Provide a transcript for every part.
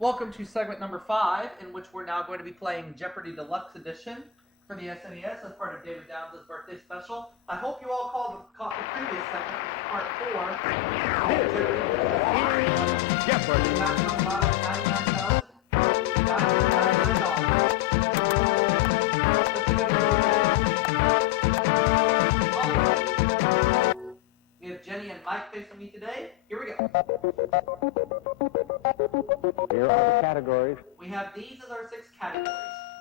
Welcome to segment number 5, in which we're now going to be playing Jeopardy Deluxe Edition for the SNES as part of David Downs' birthday special. I hope you all caught the previous segment, part 4. Jeopardy! Maximum amount of $99,999. We have Jenny and Mike facing me today. Here we go. Here are the categories. We have these as our 6 categories.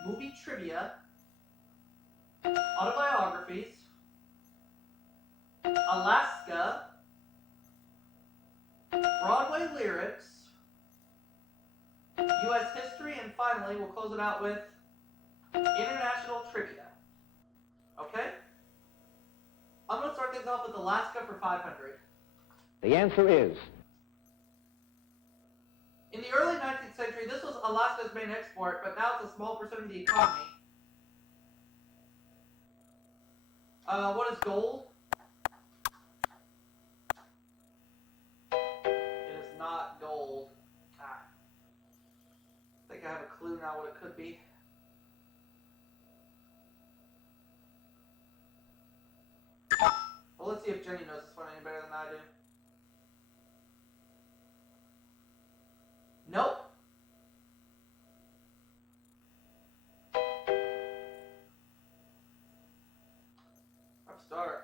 Movie trivia, autobiographies, Alaska, Broadway lyrics, U.S. history, and finally, we'll close it out with international trivia. Okay? I'm going to start things off with Alaska for 500. The answer is... In the early 19th century, this was Alaska's main export, but now it's a small percent of the economy. What is gold? It is not gold. I think I have a clue now what it could be. Well, let's see if Jenny knows this one any better than I do. Nope. Rough start.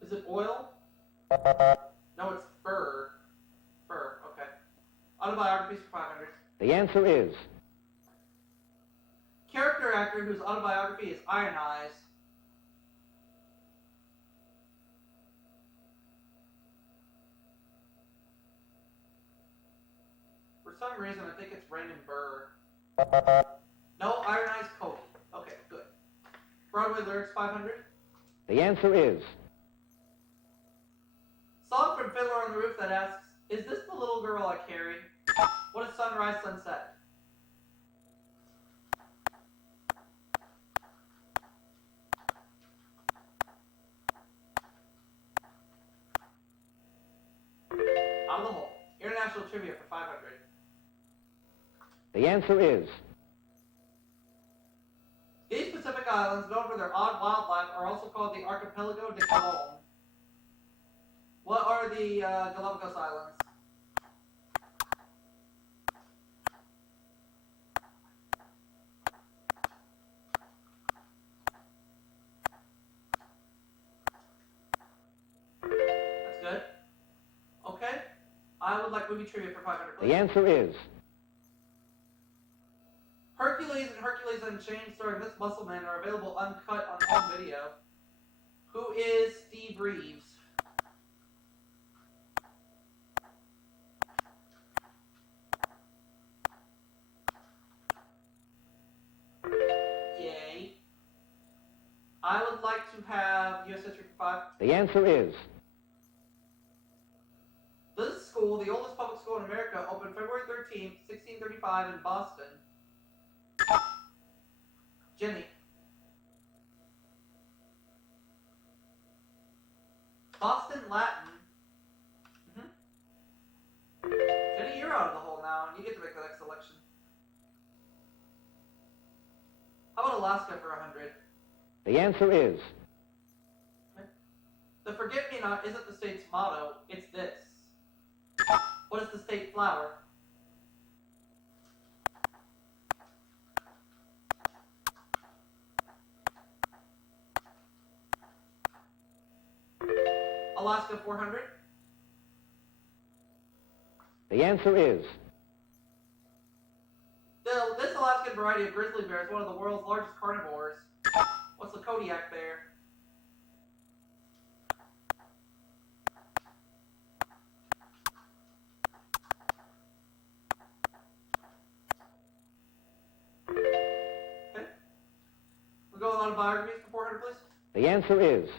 Is it oil? No, it's fur. Fur, okay. Autobiographies for 500. The answer is... Character actor whose autobiography is Iron Eyes. For some reason, I think it's Brandon Burr. No, Iron Eyes Cody. Okay, good. Broadway lyrics 500. The answer is... Song from Fiddler on the Roof that asks, is this the little girl I carry? What is sunrise, sunset? Out of the hole. International trivia for 500. The answer is... These Pacific Islands, known for their odd wildlife, are also called the Archipelago de Colón. What are the Galapagos Islands? That's good. Okay. I would like movie trivia for 500, please. The answer is... Hercules and Hercules Unchained starring Miss Muscleman are available uncut on home video. Who is Steve Reeves? Yay. I would like to have U.S. History for 5. The answer is... This school, the oldest public school in America, opened February 13th, 1635 in Boston. Jenny. Boston Latin. Jenny, you're out of the hole now, and you get to make the next selection. How about Alaska for 100? The answer is... Okay. The forget-me-not isn't the state's motto, it's this. What is the state flower? Alaska 400. The answer is... This Alaskan variety of grizzly bear is one of the world's largest carnivores. What's the Kodiak bear? Okay. We'll go with autobiographies for 400, please. The answer is...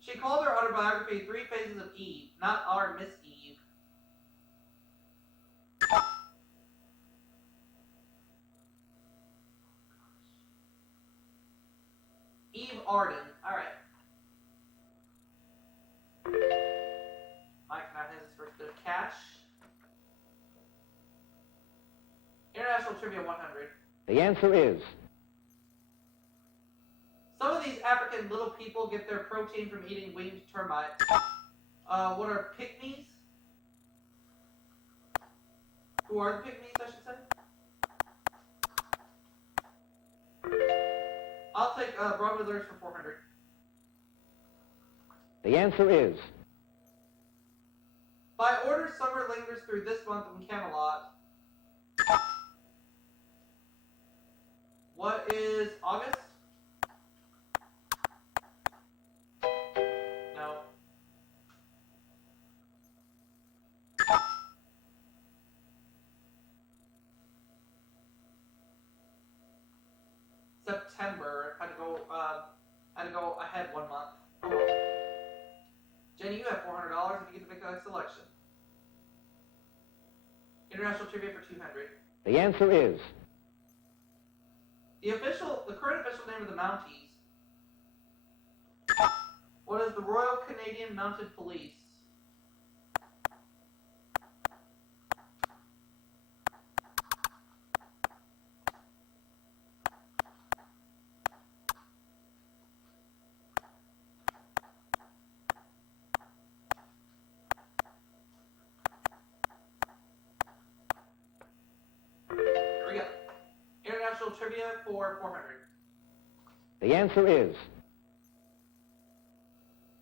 She called her autobiography 3 Phases of Eve, not our Miss Eve. Eve Arden. Alright. International Trivia 100. The answer is. Some of these African little people get their protein from eating winged termites. What are pygmies? Who are the pygmies, I should say? I'll take Broadway for 400. The answer is. By order, summer lingers through this month in Camelot. What is August? No. September. Had to go ahead 1 month. Oh well. Jenny, you have $400 and you get to make the next selection. International Trivia for 200. The answer is. The current official name of the Mounties. What is the Royal Canadian Mounted Police? Here we go. International Trivia for 400. The answer is.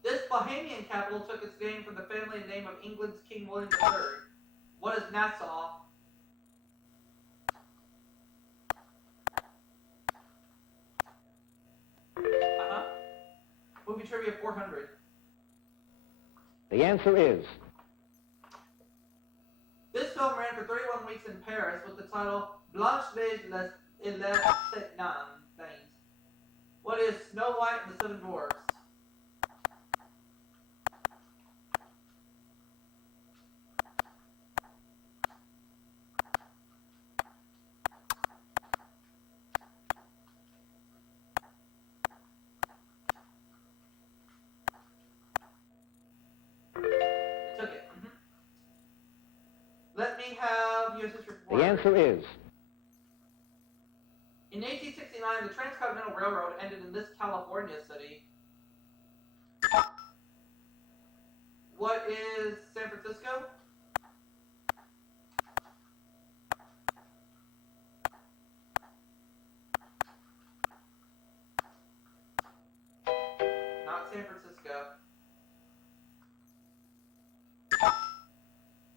This Bohemian capital took its name from the family name of England's King William III. What is Nassau? Movie Trivia 400. The answer is. This film ran for 31 weeks in Paris with the title Blanche-Neige et les Sept Nains. What is Snow White and the Seven Dwarfs? Took it. Let me have U.S. history. The answer is. In 1869, the Transcontinental Railroad ended in this California city. What is San Francisco? Not San Francisco.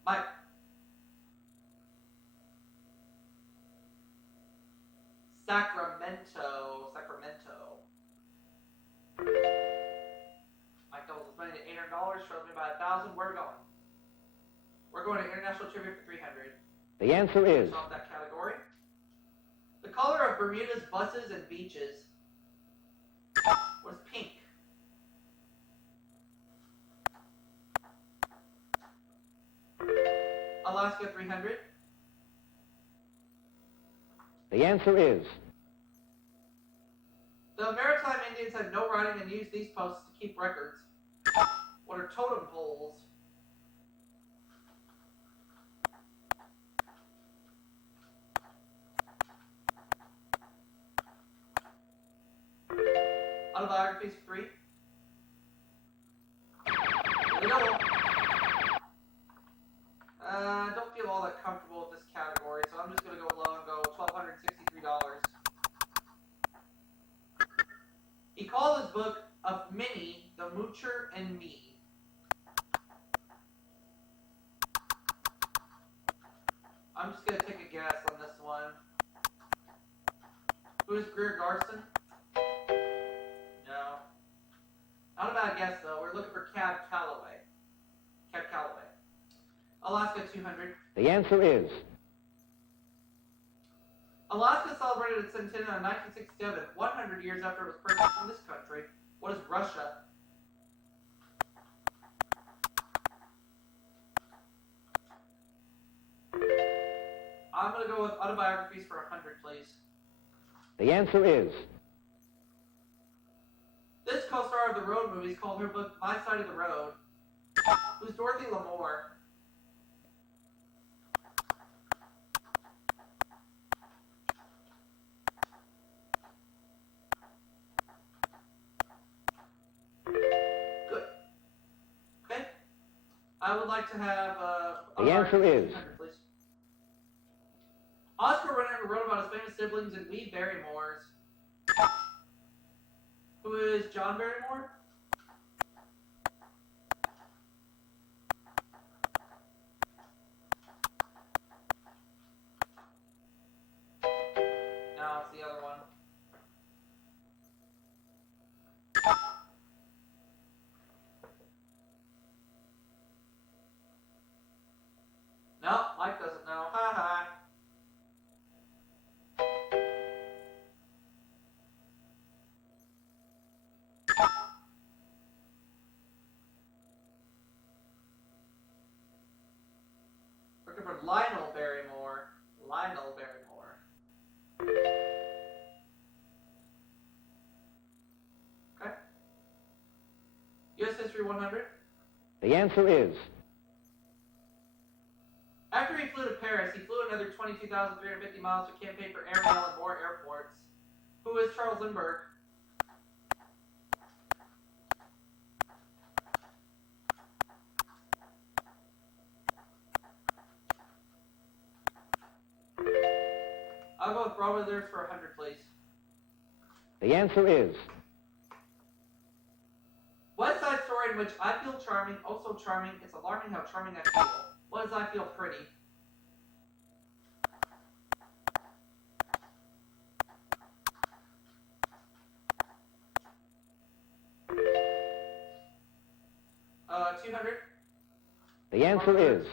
Mike. Sacramento. Mike doubles his money to $800, trails me by 1,000. Where are we going? We're going to International Trivia for 300. The answer is. Off that category. The color of Bermuda's buses and beaches was pink. Alaska 300. The answer is. The Maritime Indians had no writing and used these posts to keep records. What are totem poles? Autobiographies for 3. I don't feel all that comfortable with this category, so I'm just going to go low and go $1,263. He called his book of Minnie, the Moocher and Me. I'm just going to take a guess on this one. Who is Greer Garson? No. Not a bad guess, though. We're looking for Cab Calloway. Cab Calloway. Alaska 200. The answer is. Alaska celebrated its centennial in 1967, 100 years after it was purchased from this country. What is Russia? I'm going to go with autobiographies for 100, please. The answer is. This co-star of the Road movies called her book My Side of the Road. Who's Dorothy Lamour? I would like to have The answer is 200, please. Oscar Renner wrote about his famous siblings in We Barrymores. Who is John Barrymore? No, it's the other one. No, Mike doesn't know. Ha ha. Looking for Lionel Barrymore. Lionel Barrymore. Okay. U.S. History 100. The answer is After he flew to Paris, he flew another 22,350 miles to campaign for airmail and more airports. Who is Charles Lindbergh? I'll go with Brothers for 100, please. The answer is West Side Story in which I feel charming, oh so charming, it's alarming how charming I feel. What does I feel pretty? Uh, 200. The answer is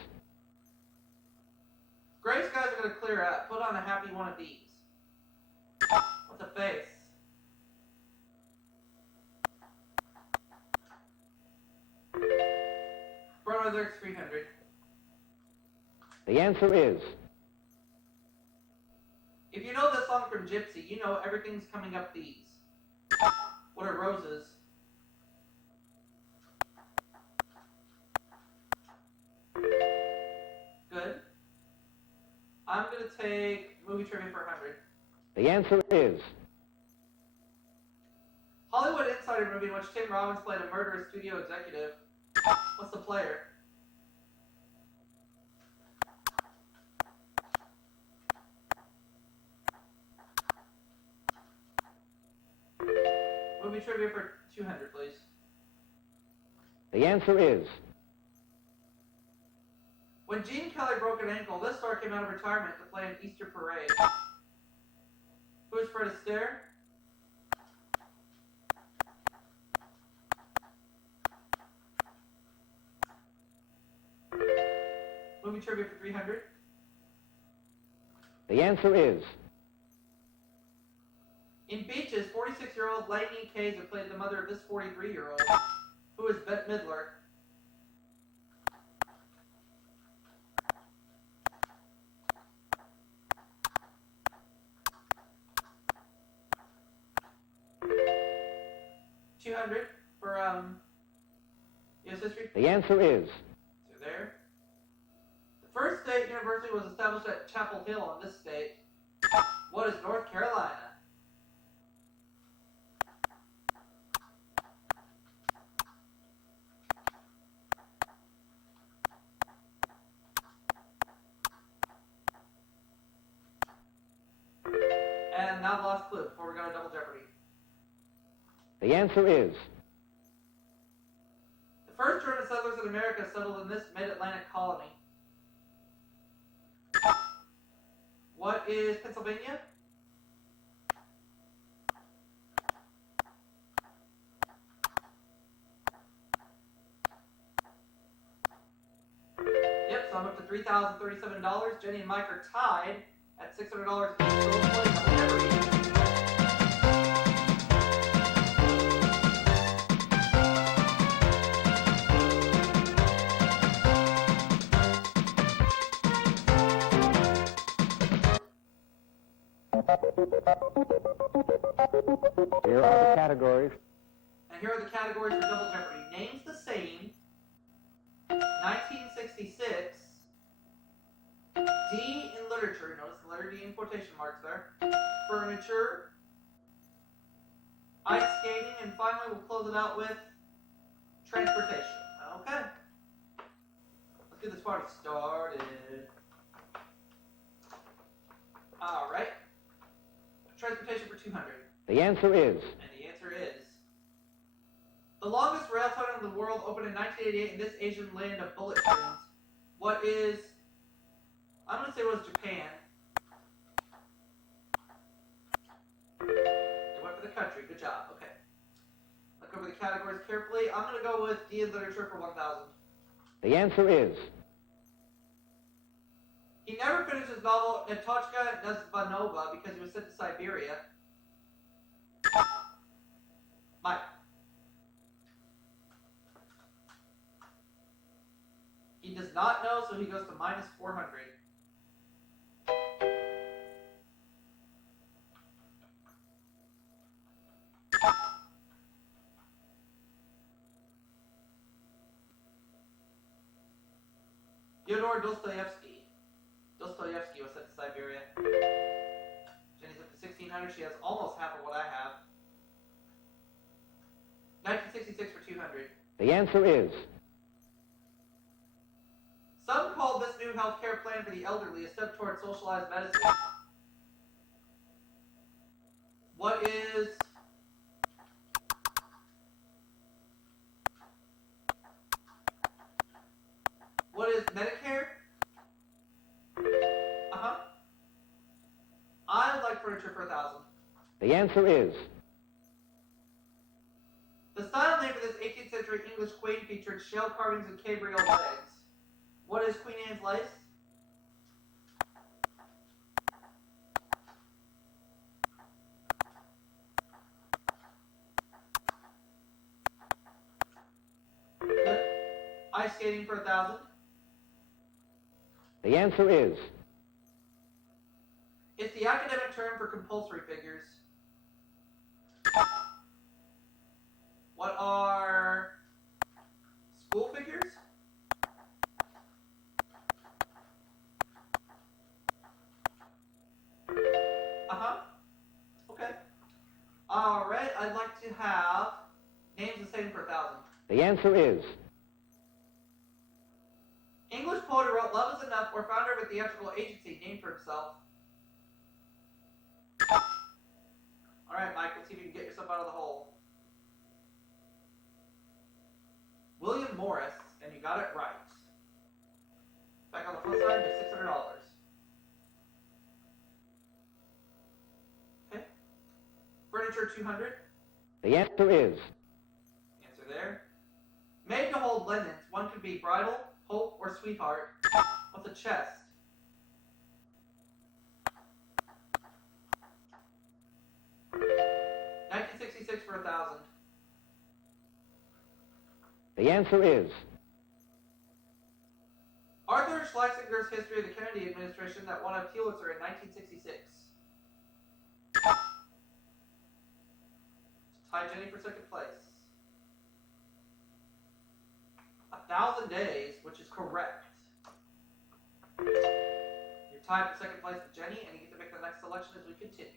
Gray skies are going to clear up. Put on a happy one of these. What's a face? Brothers 300. The answer is If you know this song from Gypsy, you know everything's coming up these. What are roses? Good. I'm going to take movie trivia for 100. the answer is Hollywood Insider movie in which Tim Robbins played a murderous studio executive. What's the player? Movie trivia for 200, please. the answer is When Gene Kelly broke an ankle, this star came out of retirement to play an Easter parade. Who is Fred Astaire? Movie trivia for 300. the answer is In Beaches, 46-year-old Lainey Kayser played the mother of this 43-year-old. Who is Bette Midler? $200 for U.S. history. the answer is So there. The first state university was established at Chapel Hill in this state. What is North Carolina? And now the last clue before we go to Double Jeopardy. the answer is The first German settlers in America settled in this mid-Atlantic colony. What is Pennsylvania? Yep, so I'm up to $3,037. Jenny and Mike are tied at $600 each. So let's play Double Jeopardy. here are the categories. And here are the categories for Double Jeopardy. Names the same. 1966. D in literature. Notice the letter D in quotation marks there. Furniture. Ice skating. And finally, we'll close it out with transportation. Okay. Get this party started. Alright. Transportation for 200. The answer is. And the answer is. The longest rail tunnel in the world opened in 1988 in this Asian land of bullet trains. What is. I'm going to say it was Japan. They went for the country. Good job. Okay. Look over the categories carefully. I'm going to go with D in literature for 1,000. The answer is. He never finished his novel Natochka Nezbanova because he was sent to Siberia. Mike. He does not know, so he goes to minus 400. Fyodor Dostoevsky. Dostoevsky was sent to Siberia. Jenny's up to 1,600. She has almost half of what I have. 1966 for 200. The answer is. Some call this new healthcare plan for the elderly a step toward socialized medicine. What is... What is Medicare? Uh-huh. I would like furniture for 1,000. The answer is. The style name for this 18th century English queen featured shell carvings and cabriole legs. What is Queen Anne's lace? Good. Ice skating for 1,000. The answer is. It's the academic term for compulsory figures. What are school figures? Uh-huh. Okay. Alright, I'd like to have names the same for 1,000. The answer is. English poet who wrote Love Is Enough or founder of a theatrical agency named for himself. Alright, Mike, let's see if you can get yourself out of the hole. William Morris, and you got it right. Back on the plus side, you're $600. Okay. Furniture, 200. The answer is. Answer there. Made to hold linens. One could be bridal, hope, or sweetheart. What's a chest? $1966 for 1,000. The answer is. Arthur Schleisinger's History of the Kennedy Administration that won a Pulitzer in 1966. Tie Jenny for second place. 1,000 days, which is correct. You're tied for second place with Jenny, and you get to make the next selection as we continue.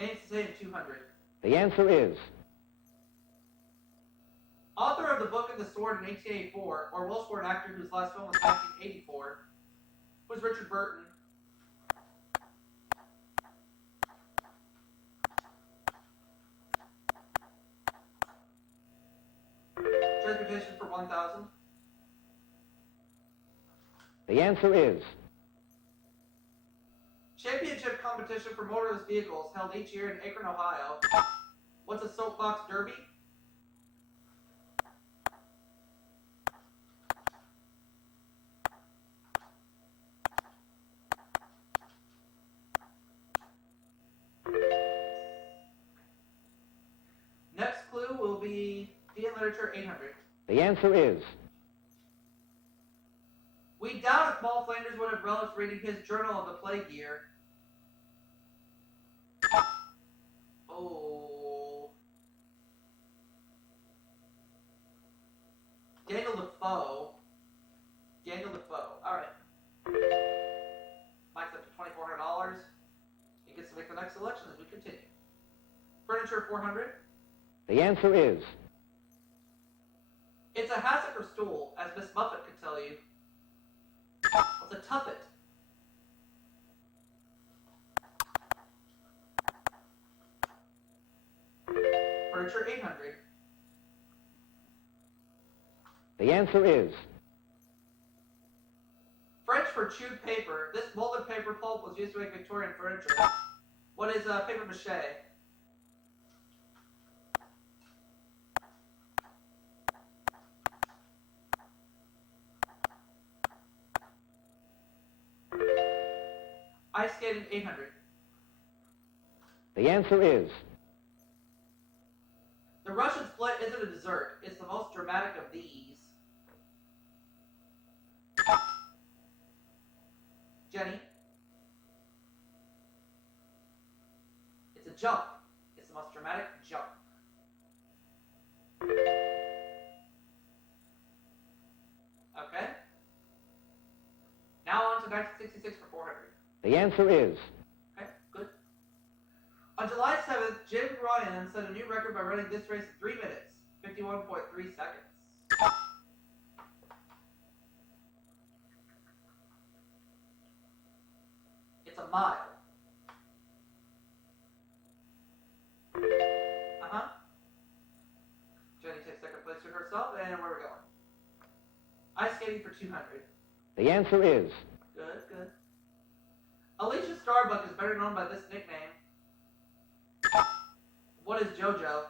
Names to say in 200. The answer is. Author of The Book and the Sword in 1884, or Welsh-born actor whose last film was 1984, was Richard Burton. Transportation for 1,000. The answer is. Championship competition for motorless vehicles held each year in Akron, Ohio. What's a soapbox derby? Next clue will be D in literature 800. The answer is. We doubt if Paul Flanders would have relished reading his Journal of the Plague Year. Oh. Daniel Defoe. Daniel Defoe. Alright. Mike's up to $2,400. He gets to make the next selection as we continue. Furniture 400. The answer is. It's a hassock or stool, as Miss Muffet could tell you. It's a tuffet. Furniture 800. The answer is French for chewed paper. This molded paper pulp was used to make Victorian furniture. What is paper mache? Ice skating 800. the answer is The Russian split isn't a dessert. It's the most dramatic of these. Jenny. It's a jump. It's the most dramatic jump. Okay. Now on to 1966 for 400. the answer is Okay, good. On July 7th, Jim Ryan set a new record by running this race in 3 minutes, 51.3 seconds. It's a mile. Uh-huh. Jenny takes second place to herself, and where are we going? Ice skating for 200. the answer is Good, good. Alicia Starbuck is better known by this nickname. What is JoJo?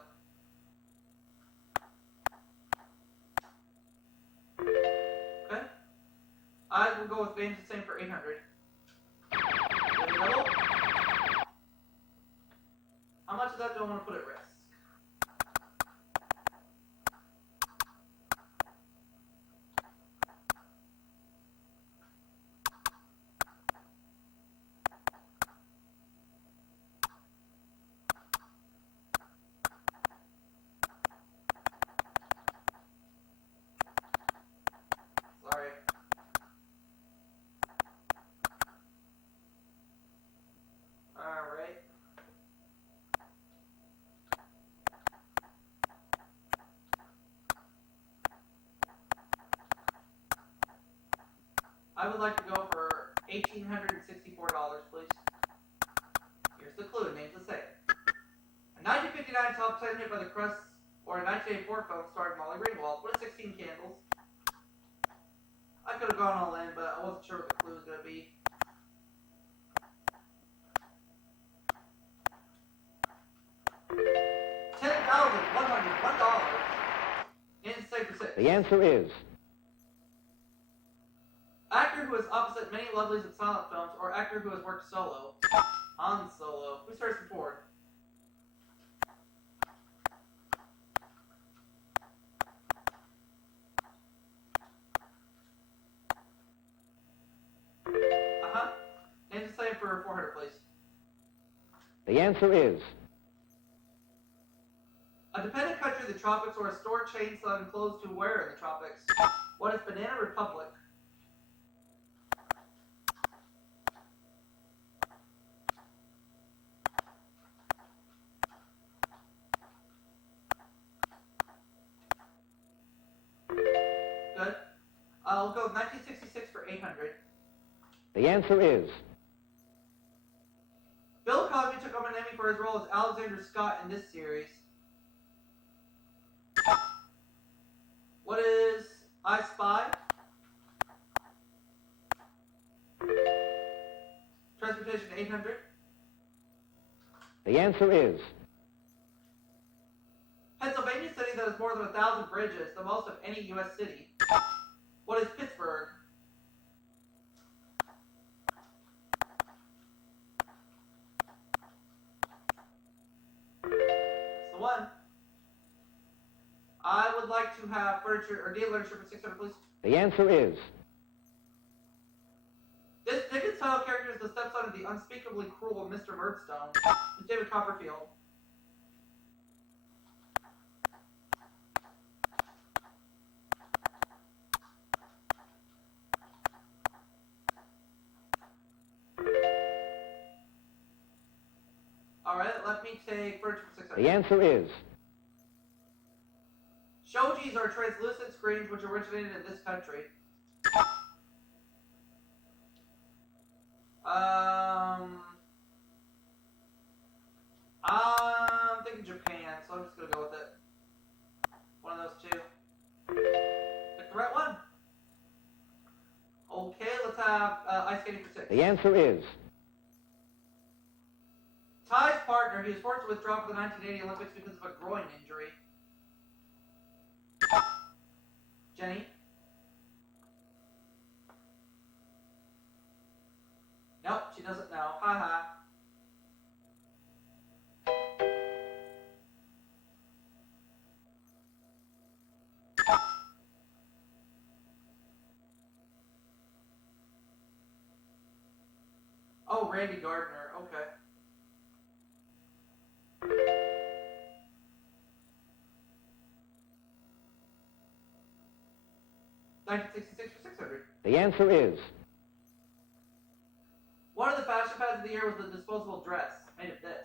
Okay. I will go with names the same for 800. Double? How much of that do I want to put at risk? Sorry. Alright. I would like to go for $1,864, please. Here's the clue, name's the same. A 1959 top 10 hit by the Crust, or a 1984 film starring Molly Ringwald. What is 16 Candles? I could have gone all in, but I wasn't sure what the clue was going to be. $10,101. And say for 6. the answer is Actor who is opposite many lovelies in silent films, or actor who has worked solo. Han Solo. Who's Harrison Ford? Uh-huh. And the same for 400, please. the answer is A dependent country in the tropics, or a store chain selling clothes to wear in the tropics. What is Banana Republic? Good. I'll go 1966 for 800. the answer is Bill Cosby took home an Emmy for his role as Alexander Scott in this series. What is I Spy? Transportation 800. the answer is Pennsylvania city that has more than 1,000 bridges, the most of any U.S. city. What is Pittsburgh? It's the one. I would like to have furniture or deal literature for 600, please. the answer is This Dickens-style character is the stepson of the unspeakably cruel Mr. Murdstone. It's David Copperfield. Alright, let me take furniture for 600. the answer is Shojis are translucent screens which originated in this country. I'm thinking Japan, so I'm just gonna go with it. One of those two. Pick the right one. Okay, let's have ice skating for 6. The answer is Ty's partner, he was forced to withdraw from the 1980 Olympics because of a groin injury. Jenny? Nope, she doesn't know. Haha. Oh, Randy Gardner. Okay. $1966 for 600. the answer is One of the fashion fads of the year was the disposable dress made of this.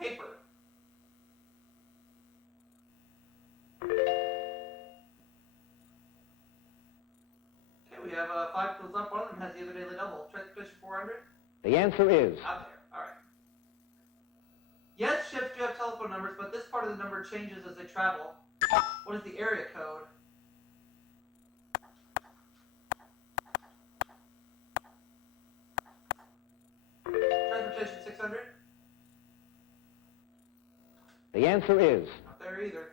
Paper. Okay, we have 5 close up. One of them has the other daily double. Transportation 400. the answer is Out there. Alright. Yes, ships do have telephone numbers, but this part of the number changes as they travel. What is the area code? Transportation 600. the answer is Not there either.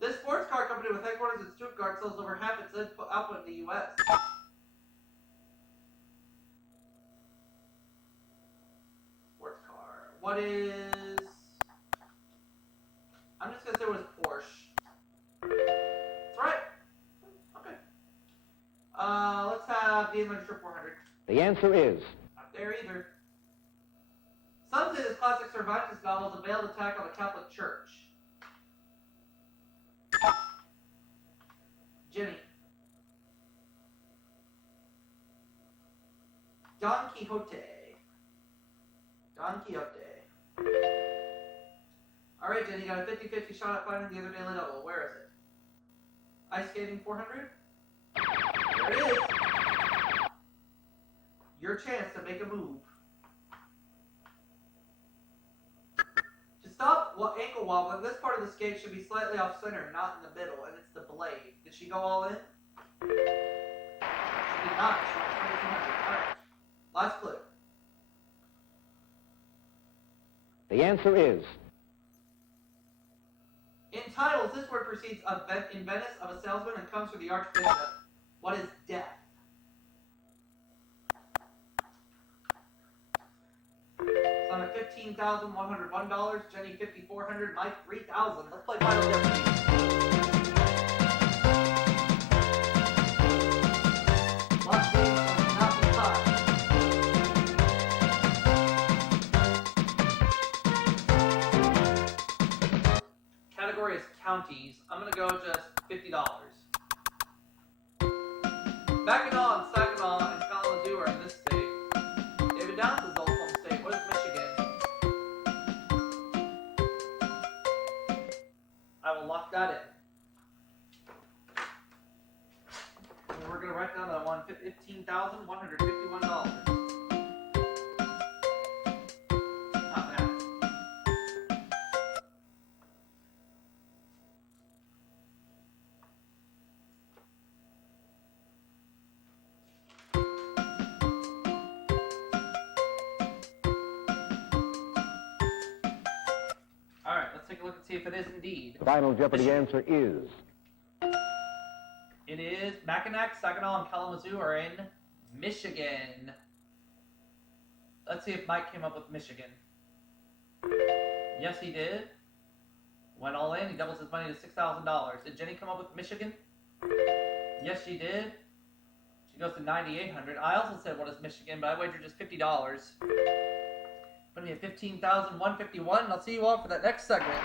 This sports car company with headquarters in Stuttgart sells over half its output in the U.S. Sports car. What is... I'm just going to say what is Porsche. That's right. Okay. Let's have the Adventure Trip 400. the answer is Not there either. Some say this classic Cervantes novel is a veiled attack on the Catholic Church. Jenny. Don Quixote. Don Quixote. Alright, Jenny, you got a 50-50 shot at finding the other daily double. Where is it? Ice skating 400? There it is. Your chance to make a move. To stop ankle wobbling, this part of the skate should be slightly off center, not in the middle, and it's the blade. Did she go all in? She did not. She went 2200. Alright. Last clue. the answer is In titles, this word precedes in Venice of a salesman and comes from the archbishop. What is death? So I'm at $15,101. Jenny $5,400. Mike $3,000. Let's play Final Jeopardy. Watch this one not be touched. Category is counties. I'm gonna go just $50. Mackinac and Saginaw and Kalamazoo are in this state. David Downs' old home state. What is Michigan? I will lock that in. And we're gonna write down that one $15,151. Not bad. Alright, let's take a look and see if it is indeed. the final Jeopardy answer is It is Mackinac, Saginaw, and Kalamazoo are in Michigan. Let's see if Mike came up with Michigan. Yes, he did. Went all in. He doubles his money to $6,000. Did Jenny come up with Michigan? Yes, she did. She goes to $9,800. I also said what is Michigan, but I wagered just $50. Putting me at $15,151. I'll see you all for that next segment.